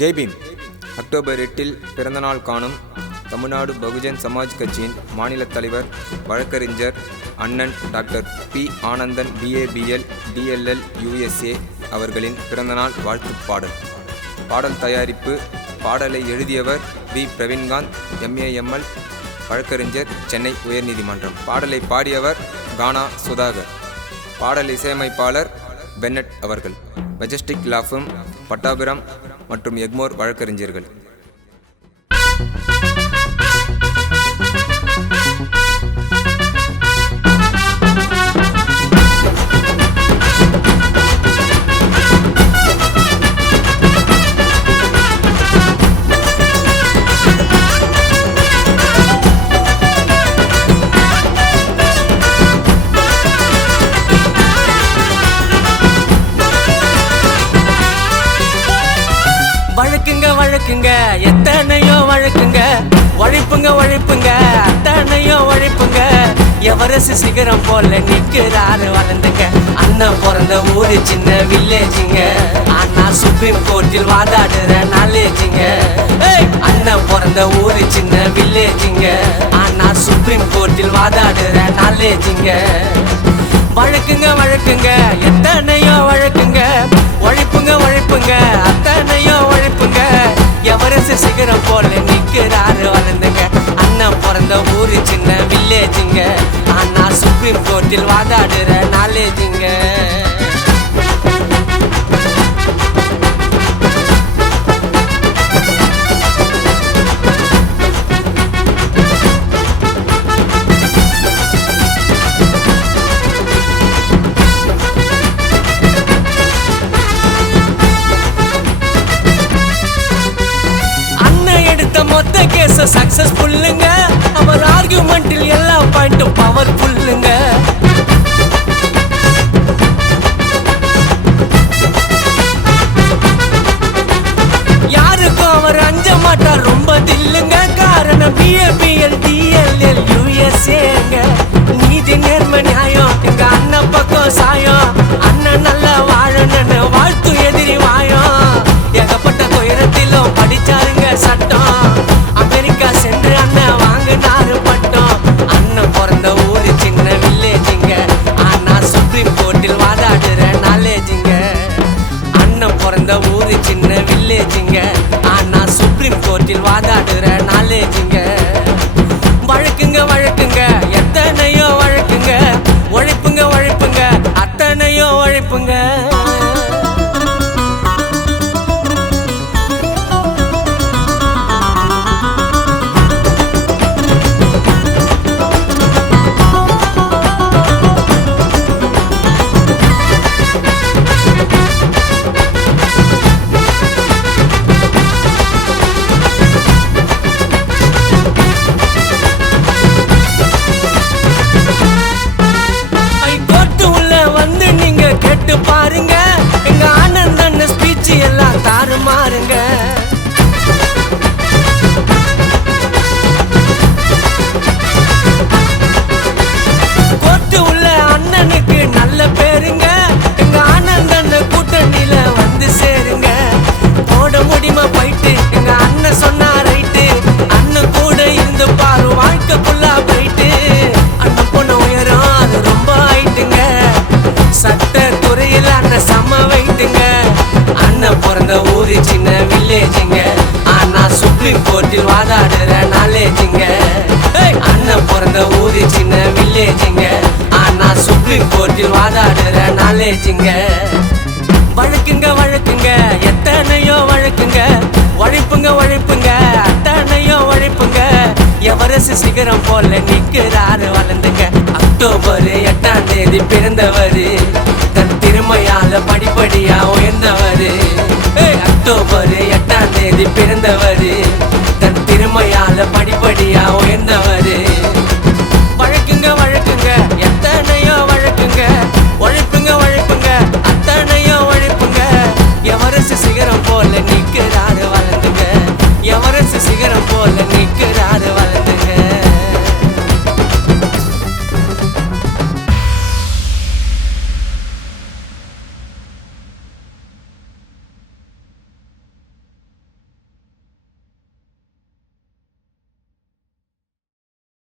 Jai Bhim October எட்டில் பிறந்தநாள் காணும் தமிழ்நாடு பகுஜன் சமாஜ் கட்சியின் மாநில தலைவர் வழக்கறிஞர் அண்ணன் doctor P. Anandan BABL DLL USA அவர்களின் பிறந்தநாள் வாழ்த்து பாடல். பாடல் தயாரிப்பு பாடலை எழுதியவர் வி பிரவீன்காந்த் எம்ஏஎம்எல் வழக்கறிஞர் சென்னை உயர்நீதிமன்றம். பாடலை பாடியவர் கானா சுதாகர். பாடல் இசையமைப்பாளர் பென்னட் அவர்கள் மெஜஸ்டிக் லாஃபம் பட்டாபிரம் மற்றும் எக்மோர் வழக்கறிஞர்கள். வழக்குங்க. எத்தனையோ வழக்குங்க. உழைப்புங்க உழைப்புங்க அத்தனையோ உழைப்புங்க எவரசு சிகரம் போல நிக்கிறாரு வளர்ந்துங்க. அண்ணன் பிறந்த ஊரு சின்ன வில்லேஜுங்க. ஆனா சுப்ரீம் கோர்ட்டில் வாதாடுற நாலேஜுங்க அண்ணன் பிறந்த ஊரு சின்ன வில்லேஜுங்க. ஆனா சுப்ரீம் கோர்ட்டில் வாதாடுற நாலேஜுங்க வழக்குங்க வழக்குங்க. எத்தனையோ வழக்குங்க. உழைப்புங்க உழைப்புங்க அத்தனையோ எவரசு சிகரம் போல நிக்கிறாரு வளர்ந்துங்க. அண்ணன் பிறந்த ஊரு சின்ன வில்லேஜுங்க ஆனா சுப்ரீம் கோர்ட்டில் வாதாடுற நாலேஜுங்க கேஸ் சக்சஸ்ஃபுல்லுங்க அவர் ஆர்குமெண்டில் எல்லா பாயிண்ட்டும் பவர்ஃபுல்லுங்க யாருக்கும் அவர் அஞ்ச மாட்டார் ரொம்ப தில்லுங்க. காரணம் பிஏபி நாலேஜுங்க அண்ணன் பிறந்த ஊரு சின்ன வில்லேஜிங்க ஆனா சுப்ரீம் கோர்ட்டில் வாதாடுற மாறுங்க. அண்ணன் ஊரு சின்ன வில்லேஜுங்க ஆனா சுப்ரீம் கோர்ட்டில் வாதாடுற நாலேஜுங்க அண்ணன் பிறந்த ஊரு சின்ன வில்லேஜுங்க ஆனா சுப்ரீம் கோர்ட்டில் வாதாடுற நாலேஜுங்க வழக்குங்க வழக்குங்க எத்தனையோ வழக்குங்க. உழைப்புங்க உழைப்புங்க அத்தனையோ உழைப்புங்க. எவரசு சிகரம் போல நிக்கிறாரு வளர்ந்துங்க. அக்டோபர் எட்டாம் தேதி பிறந்தவர். தன் திறமையால படிப்படியா தேதி பிறந்தவரே.